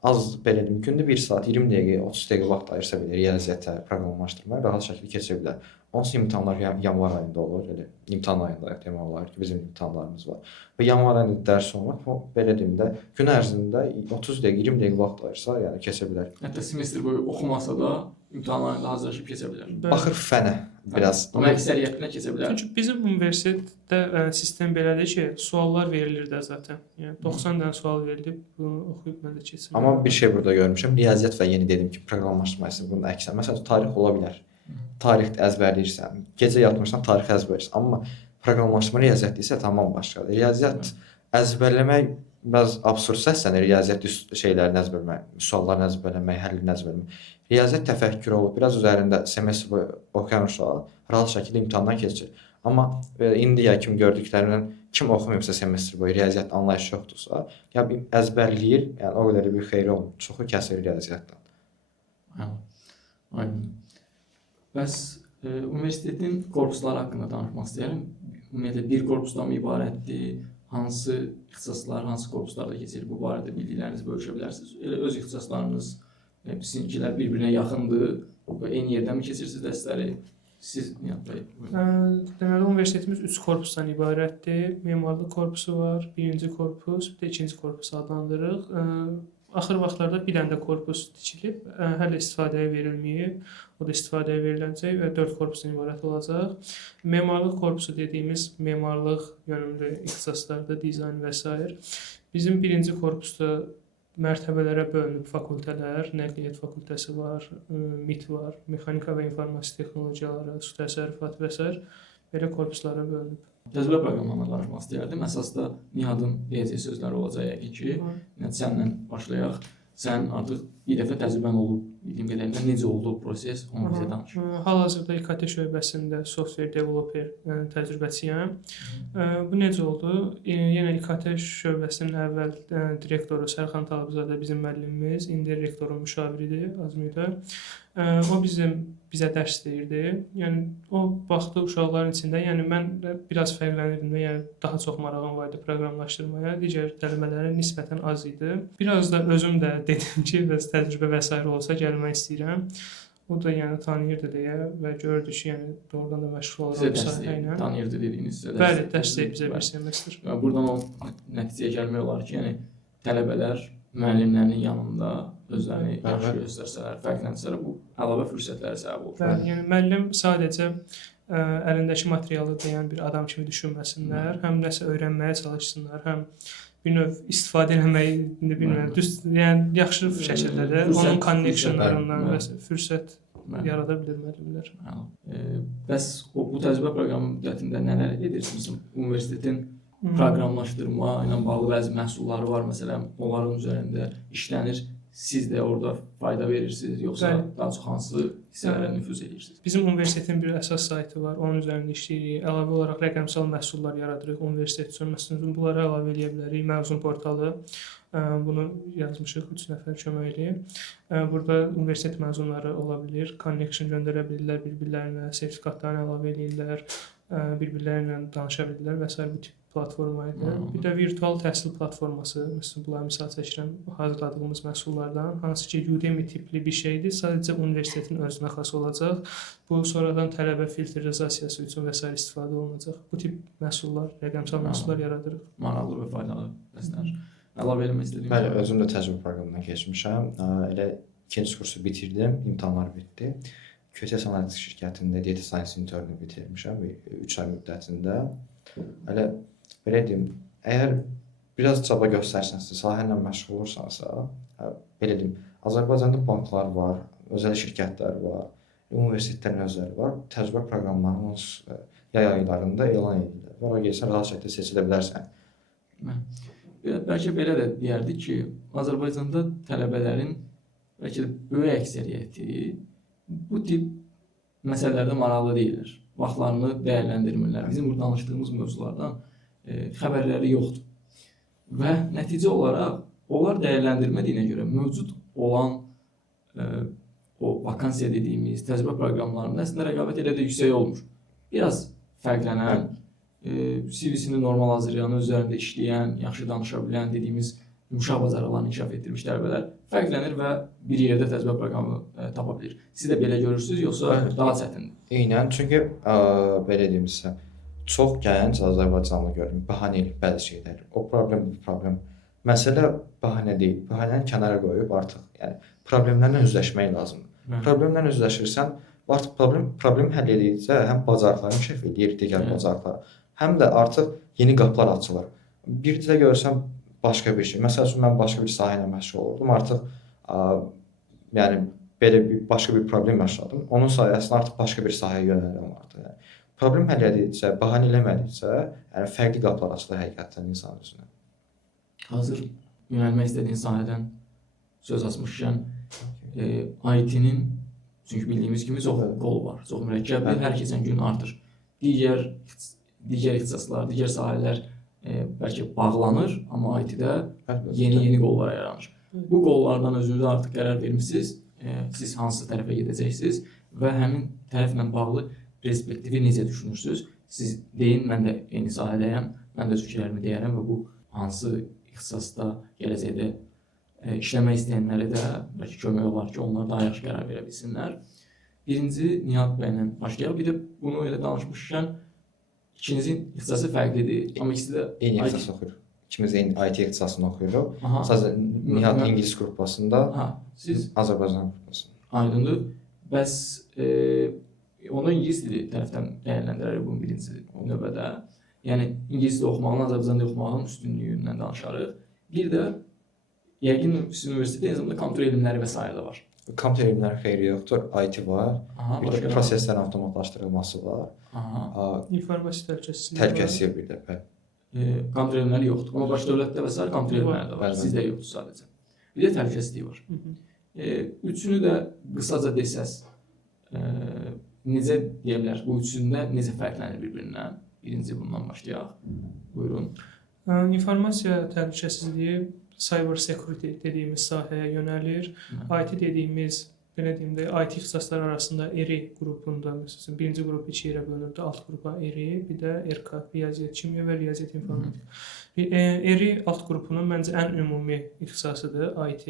az belə deyim, gündə 1 saat, 20 dəqiqə, 30 dəqiqə vaxt ayırsa bilər riyaziyyata, proqramlaşdırmaya rahat şəkildə keçə bilər. Onsuz imtahanlar yanvar ayında olur, elə imtahan ayında demək olar ki, bizim imtahanlarımız var. Və yanvar ayında dərs olmaq, belə deyim də, gün ərzində 30 dəqiqə, 20 dəqiqə vaxt ayırsa, yəni keçə bilər. Hətta semestr boyu oxumasa da imtahanlarında hazırlaşıb keçə bilər. Baxır fənə biraz. Amma əksəriyyətinə keçə bilər. Çünki bizim universitetdə sistem belədir ki, suallar verilir də zaten. Yəni 90 dənə sual verilib, bunu oxuyub mən də keçirəm. Amma bir şey burada görmüşəm, riyaziyyat və yeni dedim ki, proqramlaşdırma isə bunun əksinə. Məsələn, tarix ola bilər. Tarix əzbərləyirsən, gecə yatmırsan, tarix əzbərləyirsən. Amma proqramlaşdırma riyaziyyat isə tamam başqadır. Riyaziyyat əzbərləmək biraz absurd səslənir, riyaziyyat şeylərini əzbərləmək, suallarını əzbərləmək, həllini əzbərləmək. Riyaziyyat təfəkkür olub, biraz üzərində semestr boyu oxuyan uşaq rahat şəkildə imtahandan keçir. Amma indiyə kimi gördüklərindən kim oxumayıbsa semestr boyu riyaziyyat anlayışı yoxdursa, ya bir əzbərləyir, yəni o qədər bir xeyri olmur. Çoxu kəsir riyaziyyatdan. Aynen. Bəs universitetin korpusları haqqında danışmaq istəyirəm. Ümumiyyətlə bir korpusdan mı ibarətdir? Hansı ixtisaslar, hansı korpuslarda keçir? Bu barədə bildiklərinizi bölüşə bilərsiniz. Elə öz ixtisaslarınız, sizinkilər bir-birinə yaxındır. Eyni yerdən mi keçirsiniz dərsləri? Siz Nihat bəy? Deməli, universitetimiz 3 korpusdan ibarətdir. Memarlıq korpusu var, 1-ci korpus, bir də 2-ci korpus adlandırırıq. Axır vaxtlarda bir dənə də korpus tikilib, hələ istifadəyə verilməyib. O da istifadəyə veriləcək və 4 korpusdan ibarət olacaq. Memarlıq korpusu dediyimiz memarlıq yönümlü ixtisaslarda dizayn və s. Bizim 1-ci korpusda mərtəbələrə bölünüb fakültələr, nəqliyyat fakültəsi var, MIT var, mexanika və informasiya texnologiyaları, su təsərrüfatı və s. belə korpuslara bölünüb. Təcrübə proqramlarına danışmaq istəyərdim. Əsasda Nihadın deyəcək sözləri olacaq yəqin ki, yəni sənlə başlayaq. Sən artıq bir dəfə təcrübən olub, bildiyim qədərilə necə oldu o proses, onu bizə danış. Hal-hazırda İKT şöbəsində software developer təcrübəçiyəm. Bu necə oldu? Yenə İKT şöbəsinin əvvəl direktoru Sərxan Talıbzadə bizim müəllimimiz, indi rektorun müşaviridir Azmidə. O bizə dərs deyirdi. Yəni o baxdı uşaqların içində, yəni mən biraz fərqlənirdim və yəni daha çox marağım var idi proqramlaşdırmaya. Digər tələbələrin nisbətən az idi. Biraz da özüm də dedim ki, bəs təcrübə və s. olsa gəlmək istəyirəm. O da yəni tanıyırdı deyə və gördü ki, yəni doğrudan da məşğul olur bu sahə ilə. Tanıyırdı dediyiniz sizə. Bəli, dəstək bizə bir semestr. Buradan o nəticəyə gəlmək olar ki, yəni tələbələr müəllimlərinin yanında özlərini yaxşı göstərsələr, fərqlənsələr, bu əlavə fürsətlərə səbəb olur. Bəli, yəni müəllim sadəcə əlindəki materialı deyən bir adam kimi düşünməsinlər, həm nəsə öyrənməyə çalışsınlar, həm bir növ istifadə etməyi, bilmirəm, düz, yəni yaxşı şəkildə də onun connectionlarından və fürsət yarada bilər müəllimlər. Bəs bu təcrübə proqramı müddətində nələr edirsiniz? Universitetin proqramlaşdırma ilə bağlı bəzi məhsulları var, məsələn, onların üzərində işlənir. Siz də orada fayda verirsiniz, yoxsa daha çox hansı hissələrə nüfuz edirsiniz? Bizim universitetin bir əsas saytı var, onun üzərində işləyirik. Əlavə olaraq rəqəmsal məhsullar yaradırıq universitet üçün. Məsələn, bunları əlavə edə bilərik. Məzun portalı, bunu yazmışıq 3 nəfər köməkli. Burada universitet məzunları ola bilir, connection göndərə bilirlər bir-birlərinə, sertifikatlarını əlavə edirlər, bir-birlərinə danışa bilirlər və s. bu tip platforma idi. Bir də virtual təhsil platforması, məsələn, bunları misal çəkirəm, hazırladığımız məhsullardan, hansı ki Udemy tipli bir şeydir, sadəcə universitetin özünə xas olacaq. Bu sonradan tələbə filtrizasiyası üçün və s. istifadə olunacaq. Bu tip məhsullar, rəqəmsal məhsullar yaradırıq. Maraqlı və faydalı dərslər. Əlavə eləmək istədiyim. Bəli, özüm də təcrübə proqramından keçmişəm. Elə ikinci kursu bitirdim, imtahanlar bitdi. QTS Analytics şirkətində Data Science internü bitirmişəm 3 ay müddətində. Elə belə deyim, əgər biraz çaba göstərsənsə, sahə ilə məşğul olursansa, belə deyim, Azərbaycanda banklar var, özəl şirkətlər var, universitetlərin özləri var. Təcrübə proqramlarının yay aylarında elan edirlər. Və ora gəlsən rahat şəkildə seçilə bilərsən. Bəlkə belə də deyərdik ki, Azərbaycanda tələbələrin bəlkə də böyük əksəriyyəti bu tip məsələlərdə maraqlı deyirlər. Vaxtlarını dəyərləndirmirlər. Bizim burada danışdığımız mövzulardan xəbərləri yoxdur. Və nəticə olaraq onlar dəyərləndirmədiyinə görə mövcud olan o vakansiya dediyimiz təcrübə proqramlarında əslində rəqabət elə də yüksək olmur. Biraz fərqlənən, CV-sini normal hazırlayan, üzərində işləyən, yaxşı danışa bilən dediyimiz yumşaq bacarıqlarını inkişaf etdirmiş tələbələr fərqlənir və bir yerdə təcrübə proqramı tapa bilir. Siz də belə görürsünüz, yoxsa daha çətindir? Eynən, çünki belə deyim sizə, çox gənc Azərbaycanlı görürüm, bəhanə eləyib bəzi şeylər. O problem, bu problem. Məsələ bəhanə deyil. Bəhanəni kənara qoyub artıq, yəni problemlərlə üzləşmək lazımdır. Problemlərlə üzləşirsən, artıq problem həll edildikcə həm bacarıqlarını inkişaf edir, digər bacarıqlar, həm də artıq yeni qapılar açılır. Bir də görsən başqa bir şey. Məsəl üçün mən başqa bir sahə ilə məşğul olurdum. Artıq yəni belə başqa bir problem yaşadım. Onun sayəsində artıq başqa bir sahəyə yönəlirəm artıq. Yəni problem həll edildikcə, bəhanə eləmədikcə, yəni fərqli qapılar açılır həqiqətən insan üzünə. Hazır yönəlmək istədiyin sahədən söz açmışkən, IT-nin çünki bildiyimiz kimi çox qolu var, çox mürəkkəbdir, hər keçən gün artır. Digər ixtisaslar, digər sahələr bəlkə bağlanır, amma IT-də yeni qollar yaranır. Bu qollardan özünüzə artıq qərar vermişsiniz, siz hansı tərəfə gedəcəksiniz və həmin tərəflə bağlı perspektivi necə düşünürsünüz? Siz deyin, mən də eyni sahədəyəm, mən də öz fikirlərimi deyərəm və bu hansı ixtisasda gələcəkdə işləmək istəyənlərə də bəlkə kömək olar ki, onlar daha yaxşı qərar verə bilsinlər. Birinci Nihat bəylə başlayaq. Bir də bunu elə danışmışkən, ikinizin ixtisası fərqlidir, amma ikisi də eyni ixtisas oxuyur. İkimiz eyni IT ixtisasını oxuyuruq. Sadəcə Nihat ingilis qrupasında, siz Azərbaycan qrupasında. Aydındır. Bəs onu ingilis dili tərəfdən dəyərləndirərək bunun birinci növbədə. Yəni ingilis dili oxumağın, Azərbaycan dili oxumağın üstünlüyündən danışarıq. Bir də yəqin sizin universitetdə eyni zamanda kompüter elmləri və s. də var. Kompüter elmləri xeyri yoxdur, IT var. Bir də proseslərin avtomatlaşdırılması var. İnformasiya təhlükəsizliyi bir də. Kompüter elmləri yoxdur. Amma baş dövlətdə və s. kompüter elmləri də var. Sizdə yoxdur sadəcə. Bir də təhlükəsizliyi var. Üçünü də qısaca desəz, necə deyə bilər, bu üçündə necə fərqlənir bir-birindən? Birinci bundan başlayaq. Buyurun. İnformasiya təhlükəsizliyi cyber security dediyimiz sahəyə yönəlir. IT dediyimiz, belə deyim də, IT ixtisasları arasında ERI qrupunda, məsələn, birinci qrup 2 yerə bölünür, alt qrupa ERI, bir də RK, riyaziyyat kimya və riyaziyyat informatika. ERI alt qrupunun məncə ən ümumi ixtisasıdır IT.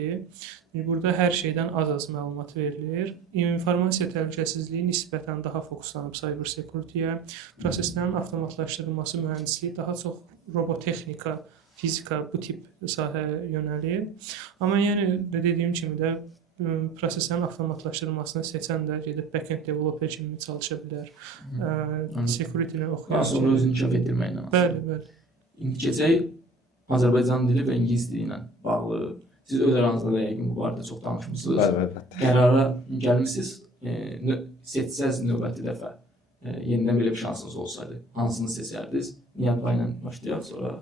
Burada hər şeydən az məlumat verilir. İnformasiya təhlükəsizliyi nisbətən daha fokuslanıb cyber security-yə, proseslərin avtomatlaşdırılması, mühəndisliyi daha çox robotexnika, fizika bu tip sahəyə yönəlir. Amma yəni dediyim kimi də proseslərin avtomatlaşdırılmasını seçən də gedib backend developer kimi çalışa bilər. Security-ni oxuyur. Sonra özünü inkişaf etdirməklə. Bəli, bəli. İndi keçək Azərbaycan dili və ingilis dili ilə bağlı. Siz öz aranızda da yəqin bu barədə çox danışmısınız. Bəli. Qərara gəlmisiniz, seçsəz növbəti dəfə yenidən belə bir şansınız olsaydı, hansını seçərdiniz? Nihat bəy ilə başlayaq, sonra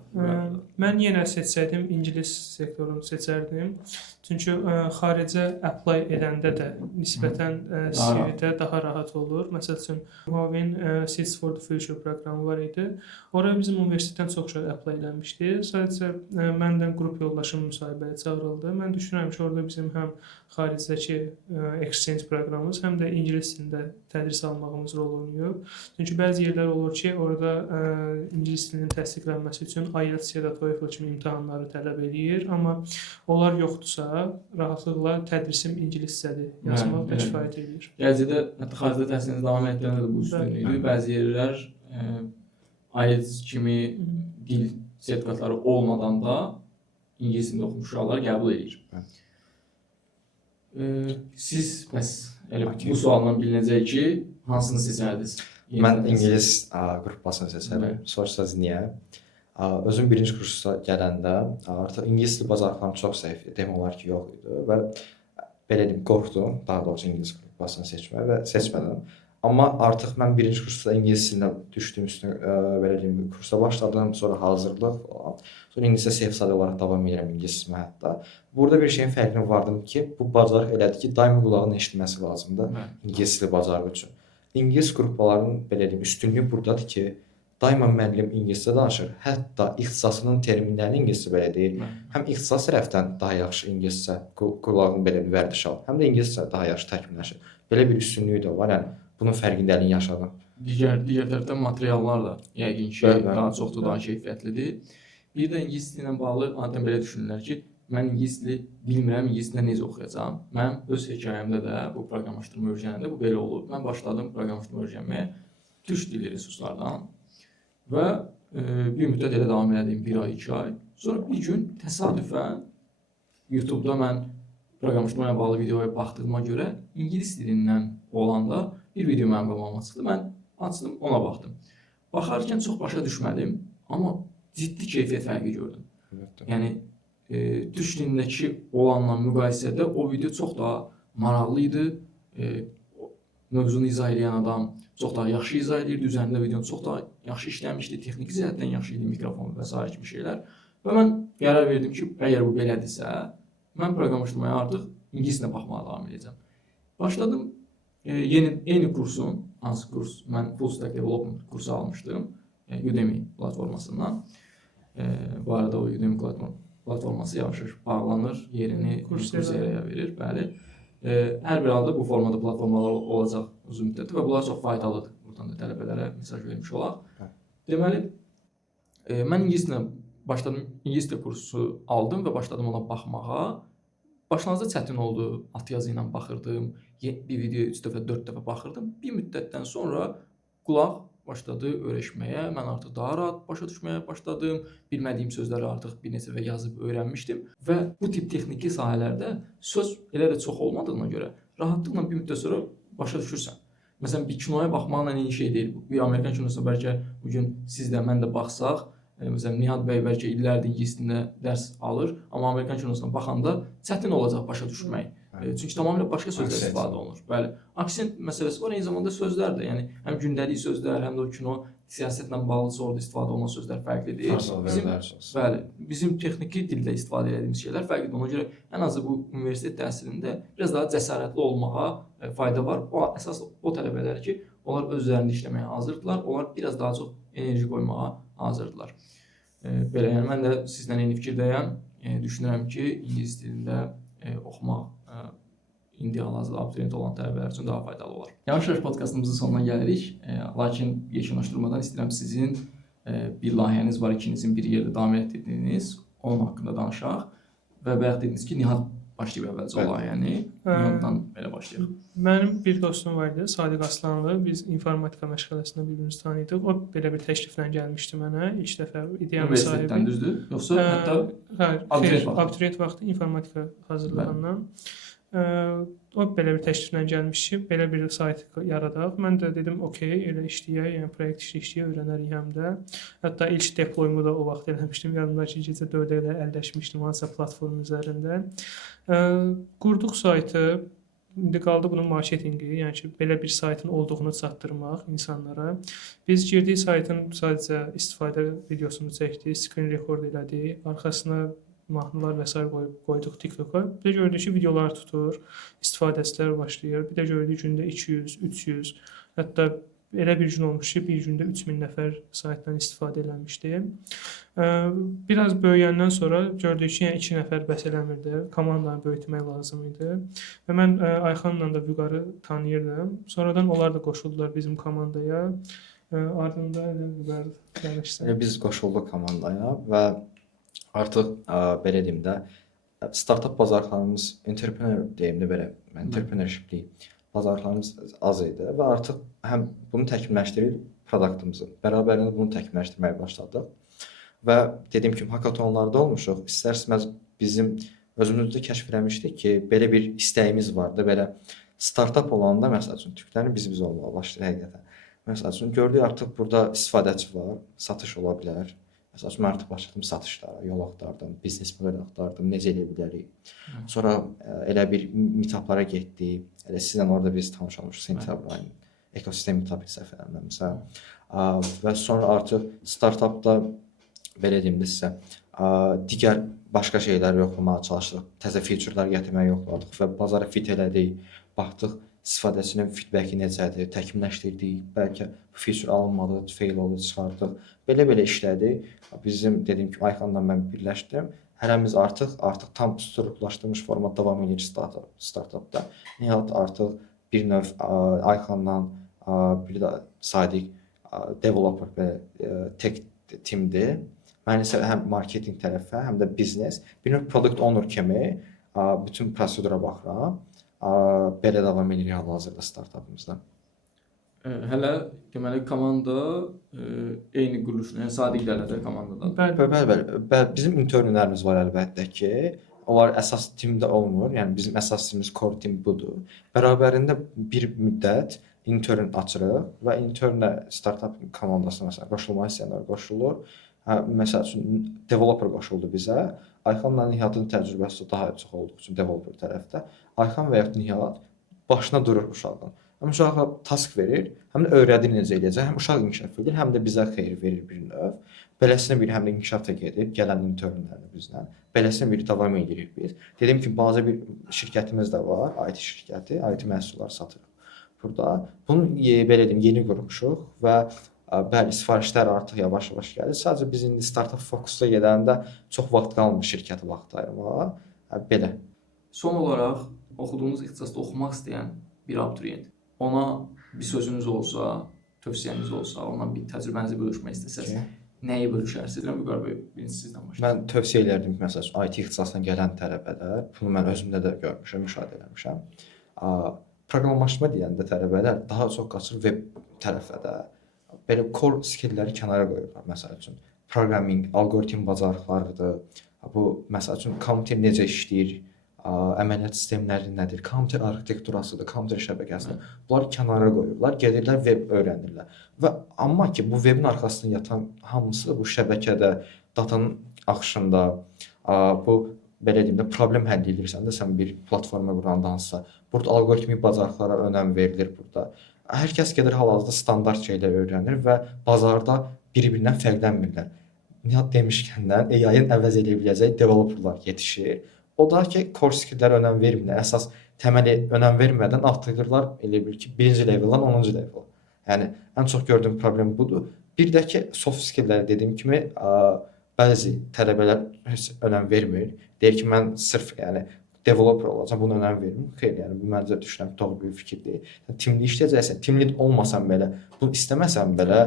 mən yenə seçsəydim ingilis sektorunu seçərdim. Çünki xaricə apply edəndə də nisbətən CV-də daha rahat olur. Məsəl üçün Huawei-in Seeds for the Future proqramı var idi. Oraya bizim universitetdən çox şey apply eləmişdi. Sadəcə məndən qrup yoldaşım müsahibəyə çağırıldı. Mən düşünürəm ki, orada bizim həm xaricdəki exchange proqramımız, həm də ingilis dilində tədris almağımız rol oynayıb. Çünki bəzi yerlər olur ki, orada ingilis dilinin təsdiqlənməsi üçün IELTS ya da TOEFL kimi imtahanları tələb edir, amma onlar yoxdursa, rahatlıqla tədrisim ingiliscədir, yazmaq kifayət edir. Gələcəkdə, hətta xaricdə təhsilinizi davam etdirəndə də bu üstünlüyüdür. Bəzi yerlər IELTS kimi dil sertifikatları olmadan da ingilis dilində oxumuş uşaqları qəbul edir. Siz bəs bu sualdan bilinəcək ki, hansını seçərdiniz? Mən ingilis qrupasını seçərəm. Soruşsaz niyə? Özüm birinci kursa gələndə artıq ingilis dili bacarıqlarım çox zəif idi, demək olar ki, yox idi və belə deyim, qorxdum daha doğrusu ingilis qrupasını seçməyə və seçmədim. Amma artıq mən birinci kursda ingilis dilinə düşdüm, üstünə belə deyim, kursa başladım, sonra hazırlıq falan. Sonra ingiliscə sevsadi olaraq davam edirəm ingiliscə hətta. Burada bir şeyin fərqinə vardım ki, bu bacarıq elədir ki, daimi qulağın eşitməsi lazımdır ingilis dili bacarığı üçün. İngilis qrupalarının belə deyim, üstünlüyü buradadır ki, daima müəllim ingiliscə danışır. Hətta ixtisasının terminlərini ingiliscə belə deyir. Həm ixtisas tərəfdən daha yaxşı ingiliscə qulağın belə bir vərdiş alır, həm də ingiliscə daha yaxşı təkmilləşir. Belə bir üstünlüyü də var, yəni bunun fərqindəliyini yaşadım. Digər tərəfdən materiallar da yəqin ki, daha çoxdur, daha keyfiyyətlidir. Bir də ingilis dili ilə bağlı adətən belə düşünürlər ki, mən ingilis dili bilmirəm, ingilis dilində necə oxuyacağam. Mən öz hekayəmdə də bu proqramlaşdırma öyrənəndə bu belə olub. Mən başladım proqramlaşdırma öyrənməyə türk dili resurslardan və bir müddət elə davam elədim, 1 ay, 2 ay. Sonra bir gün təsadüfən YouTube-da mən proqramlaşdırma ilə bağlı videoya baxdığıma görə ingilis dilindən olanda bir video mənim qabağıma çıxdı. Mən açdım, ona baxdım. Baxarkən çox başa düşmədim, amma ciddi keyfiyyət fərqi gördüm. Yəni türk dilindəki olanla müqayisədə o video çox daha maraqlı idi. Mövzunu izah edən adam çox daha yaxşı izah edirdi, üzərində videonu çox daha yaxşı işləmişdi, texniki cəhətdən yaxşı idi, mikrofon və s. kimi şeylər. Və mən qərar verdim ki, əgər bu belədirsə, mən proqramlaşdırmaya artıq ingilis dilində baxmağa davam edəcəm. Başladım eyni kursun, hansı kurs, mən Full Stack Development kursu almışdım Udemy platformasından. Bu arada o Udemy platforması yavaş-yavaş bağlanır, yerini Coursera-ya verir, bəli. Hər bir halda bu formada platformalar olacaq uzun müddətdə və bunlar çox faydalıdır. Buradan da tələbələrə mesaj vermiş olaq. Deməli, mən ingilis dilində başladım, ingilis dili kursu aldım və başladım ona baxmağa. Başlanğıcda çətin oldu, alt yazı ilə baxırdım, bir videoya 3 dəfə, 4 dəfə baxırdım. Bir müddətdən sonra qulaq başladı öyrəşməyə, mən artıq daha rahat başa düşməyə başladım. Bilmədiyim sözləri artıq bir neçə və yazıb öyrənmişdim və bu tip texniki sahələrdə söz elə də çox olmadığına görə rahatlıqla bir müddət sonra başa düşürsən. Məsələn, bir kinoya baxmaqla eyni şey deyil. Bir Amerikan kinosuna bəlkə bugün siz də, mən də baxsaq, məsələn, Nihat bəy bəlkə illərdir ingilis dilində dərs alır, amma Amerikan kinosuna baxanda çətin olacaq başa düşmək. Çünki tamamilə başqa sözlər Aksent. istifadə olunur. Bəli. Aksent məsələsi var, eyni zamanda sözlər də, yəni həm gündəlik sözlər, həm də o kino, siyasətlə bağlı orada istifadə olunan sözlər fərqlidir. Bəli, bizim texniki dildə istifadə etdiyimiz şeylər fərqlidir. Ona görə ən azı bu universitet təhsilində biraz daha cəsarətli olmağa fayda var. O əsas o tələbələr ki, onlar öz üzərində işləməyə hazırdırlar, onlar biraz daha çox enerji qoymağa hazırdırlar. Belə, yəni mən də sizlə eyni fikirdəyəm. Düşünürəm ki, ingilis dilində oxumaq indi hal-hazırda abituriyent olan tələbələr üçün daha faydalı olar. Yavaş-yavaş podkastımızın sonuna gəlirik. Lakin yekunlaşdırmadan istəyirəm sizin bir layihəniz var, ikinizin bir yerdə davam etdirdiyiniz, onun haqqında danışaq və bayaq dediniz ki, Nihat başlayıb əvvəlcə o layihəni. Nihatdan belə başlayaq. Mənim bir dostum var idi, Sadiq Aslanlı. Biz informatika məşğələsində bir-birimizi tanıyırdıq. O belə bir təkliflə gəlmişdi mənə. İlk dəfə ideyamın sahibi. Universitetdən düzdür? Yoxsa hətta abituriyent vaxtı informatika hazırlığından. O belə bir təkliflə gəlmiş ki, belə bir sayt yaradaq. Mən də dedim, okey, elə işləyək, yəni proyekt işləyək, öyrənərik həm də. Hətta ilk deployumu da o vaxt eləmişdim. Yadımda ki, gecə 4-ə qədər əlləşmişdim hansısa platform üzərində. Qurduq saytı. İndi qaldı bunun marketinqi, yəni ki, belə bir saytın olduğunu çatdırmaq insanlara. Biz girdik saytın sadəcə istifadə videosunu çəkdik, screen record elədik, arxasına mahnılar və s. qoyduq TikToka. Bir də gördük ki, videolar tutur, istifadəçilər başlayır. Bir də gördük gündə 200, 300, hətta elə bir gün olmuş ki, bir gündə 3000 nəfər saytdan istifadə eləmişdi. Biraz böyüyəndən sonra gördük ki, yəni 2 nəfər bəs eləmirdi. Komandanı böyütmək lazım idi. Və mən Ayxanla da Vüqarı tanıyırdım. Sonradan onlar da qoşuldular bizim komandaya. Ardında elə Vüqar gəlmişdi. Biz qoşulduq komandaya və artıq belə deyim də startap bazarlarımız, entrepreneur deyim də belə, entrepreneurshiplik bazarlarımız az idi və artıq həm bunu təkmilləşdirir produktumuzu. Bərabərində bunu təkmilləşdirməyə başladıq. Və dediyim kimi hakatonlarda olmuşuq. İstər-istəməz bizim özümüzdə kəşf etmişdik ki, belə bir istəyimiz vardı. Belə startap olanda məsəl üçün türklərin biz olmağa başlayır həqiqətən. Məsəl üçün gördük artıq burada istifadəçi var, satış ola bilər. Məsəl üçün mən artıq başladım satışlara, yol axtardım, biznes model axtardım, necə edə bilərik. Sonra elə bir meetuplara getdik. Elə sizlə orada biz tanış olmuşuq sentyabr ayının ekosistem meetup səhv eləmirəmsə. Və sonra artıq startapda belə deyim də sizə, digər başqa şeylər yoxlamağa çalışdıq. Təzə featurelar gətirməyə yoxladıq və bazara fit elədik. Baxdıq istifadəçinin feedbacki necədir, təkmilləşdirdik. Bəlkə bu feature alınmadı, fail oldu, çıxardıq. Belə işlədik. Bizim dediyim kimi Ayxanla mən birləşdim. Hərəmiz artıq tam strukturlaşdırılmış formatda davam edir startapda. Nihayət artıq bir növ Ayxanla bir də Sadiq developer və tech teamdir. Mən isə həm marketinq tərəfə, həm də biznes, bir növ product owner kimi bütün prosedura baxıram. Belə davam edirik hal-hazırda startapımızda. Hələ deməli komanda eyni quruluşda, yəni Sadiqlərlə də komandadır. Bəli. Bizim internlərimiz var əlbəttə ki, onlar əsas timdə olmur. Yəni bizim əsas timimiz core team budur. Bərabərində bir müddət intern açırıq və internlə startup komandasına məsələn qoşulmaq istəyənlər qoşulur. Məsəl üçün developer qoşuldu bizə. Ayxanla Nihatın təcrübəsi daha çox olduğu üçün developer tərəfdə. Ayxan və ya Nihat başına durur uşağın. Həm uşağa task verir, həm də öyrədir necə eləyəcək, həm uşaq inkişaf edir, həm də bizə xeyir verir bir növ. Beləsinə bir həm də inkişaf da gedir, gələn internlərlə bizlə. Beləsinə bir davam edirik biz. Dediyim ki, bazı bir şirkətimiz də var, IT şirkəti, IT məhsullar satırıq burada. Bunu belə deyim, yeni qurmuşuq və bəli, sifarişlər artıq yavaş-yavaş gəlir. Sadəcə biz indi startup fokusda gedəndə çox vaxt qalmır şirkətə vaxt ayırmağa. Belə. Son olaraq oxuduğunuz ixtisasda oxumaq istəyən bir abituriyent, ona bir sözünüz olsa, tövsiyəniz olsa, ondan bir təcrübənizi bölüşmək istəsəz, nəyi bölüşərsiniz? Vüqar bəy, birinci sizdən başlayaq. Mən tövsiyə elərdim ki, məsələn, IT ixtisasına gələn tələbələr, bunu mən özümdə də görmüşəm, müşahidə etmişəm. Proqramlaşma deyəndə tələbələr daha çox qaçır web tərəfə də. Belə core skillləri kənara qoyurlar. Məsəl üçün proqraming, alqoritm bacarıqlarıdır. Bu məsəl üçün kompüter necə işləyir, əməliyyat sistemləri nədir, kompüter arxitekturasıdır, kompüter şəbəkəsidir. Bunları kənara qoyurlar, gedirlər web öyrənirlər. Və amma ki bu webin arxasında yatan hamısı bu şəbəkədə, datanın axışında, bu belə deyim də problem həll edirsən də sən bir platforma quranda hansısa. Burada alqoritmik bacarıqlara önəm verilir burada. Hər kəs gedir hal-hazırda standart şeylər öyrənir və bazarda bir-birindən fərqlənmirlər. Nihat demişkəndən AI-ın əvəz edə biləcəyi developerlar yetişir. O da ki, core skill-lərə önəm vermirlər. Əsas təməli önəm vermədən artırırlar elə bil ki, 1-ci leveldan 10-cu level. Yəni ən çox gördüyüm problem budur. Bir də ki, soft skill-lərə dediyim kimi bəzi tələbələr heç önəm vermir. Deyir ki, mən sırf yəni developer olacağam, buna önəm vermir. Xeyr, yəni bu məncə düşünürəm doğru bir fikir deyil. Timli işləyəcəksən, timli olmasan belə, bunu istəməsən belə,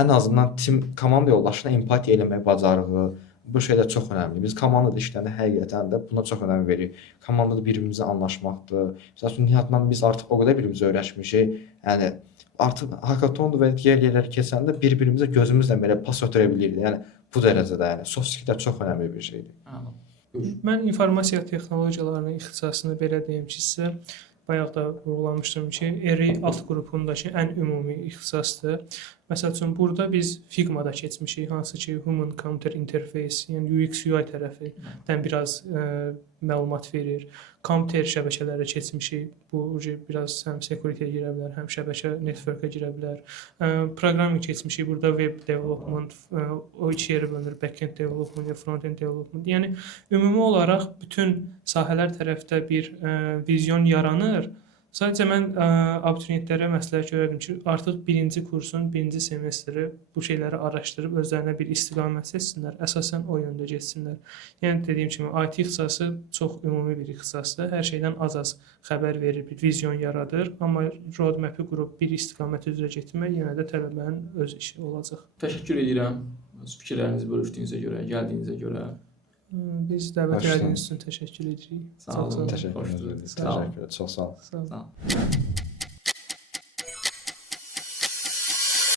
ən azından komanda yoldaşına empatiya eləmək bacarığı, bu şeylər çox önəmli. Biz komandada işləyəndə həqiqətən də buna çox önəm veririk. Komandada bir-birimizlə anlaşmaqdır. Məsələn, Nihatla biz artıq o qədər bir-birimizə öyrəşmişik. Yəni artıq hackathondur və digər yerlərə keçəndə bir-birimizə gözümüzlə belə pas ötürə bilirdik. Yəni bu dərəcədə, yəni soft skilllər çox önəmli bir şeydir. Mən informasiya texnologiyalarının ixtisasını belə deyim ki, sizə bayaq da vurğulamışdım ki, ERI alt qrupundakı ən ümumi ixtisasdır. Məsəl üçün burada biz Figma-da keçmişik, hansı ki Human Computer Interface, yəni UX UI tərəfindən biraz məlumat verir. Kompüter şəbəkələrə keçmişik. Bu biraz həm security-yə girə bilər, həm şəbəkə network-ə girə bilər. Programming keçmişik. Burada web development, o iki yerə bölünür. Backend development, frontend development. Yəni ümumi olaraq bütün sahələr tərəfdə bir vizyon yaranır. Sadəcə mən abituriyentlərə məsləhət görərdim ki, artıq birinci kursun birinci semestri bu şeyləri araşdırıb özlərinə bir istiqamət seçsinlər, əsasən o yöndə getsinlər. Yəni dediyim kimi IT ixtisası çox ümumi bir ixtisasdır. Hər şeydən az-az xəbər verir, bir vizyon yaradır, amma roadmap-i qurub bir istiqamət üzrə getmək yenə də tələbənin öz işi olacaq. Təşəkkür edirəm. Öz fikirlərinizi bölüşdüyünüzə görə, gəldiyinizə görə. Biz dəvət etdiyiniz üçün təşəkkür edirik. Sağ olun. Təşəkkür edirəm. Çox sağ olun. Sağ olun.